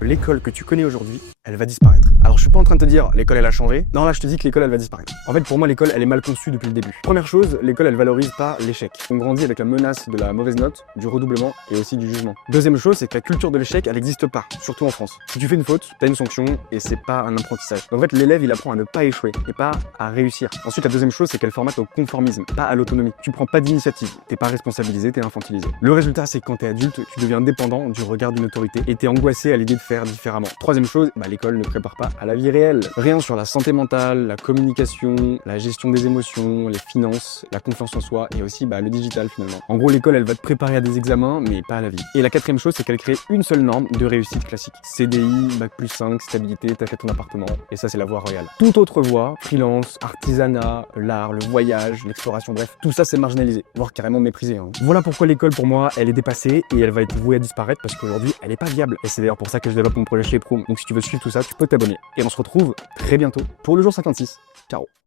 L'école que tu connais aujourd'hui, elle va disparaître. Alors je suis pas en train de te dire l'école elle a changé. Non, là je te dis que l'école elle va disparaître. En fait pour moi l'école elle est mal conçue depuis le début. Première chose, l'école elle valorise pas l'échec. On grandit avec la menace de la mauvaise note, du redoublement et aussi du jugement. Deuxième chose, c'est que la culture de l'échec elle n'existe pas, surtout en France. Si tu fais une faute, t'as une sanction et c'est pas un apprentissage. Donc en fait l'élève il apprend à ne pas échouer et pas à réussir. Ensuite la deuxième chose c'est qu'elle formate au conformisme, pas à l'autonomie. Tu prends pas d'initiative, t'es pas responsabilisé, t'es infantilisé. Le résultat c'est que quand t'es adulte, tu deviens dépendant du regard d'une autorité et t'es angoissé à l'idée de faire différemment. Troisième chose, l'école ne prépare pas à la vie réelle. Rien sur la santé mentale, la communication, la gestion des émotions, les finances, la confiance en soi et aussi le digital finalement. En gros, l'école, elle va te préparer à des examens, mais pas à la vie. Et la quatrième chose, c'est qu'elle crée une seule norme de réussite classique. CDI, bac+5, stabilité, t'achètes ton appartement. Et ça, c'est la voie royale. Toute autre voie, freelance, artisanat, l'art, le voyage, l'exploration, bref, tout ça, c'est marginalisé, voire carrément méprisé. Voilà pourquoi l'école, pour moi, elle est dépassée et elle va être vouée à disparaître parce qu'aujourd'hui, elle est pas viable. Et c'est d'ailleurs pour ça que je développe mon projet chez Proum. Donc si tu veux suivre tout ça, tu peux t'abonner. Et on se retrouve très bientôt pour le jour 56. Ciao.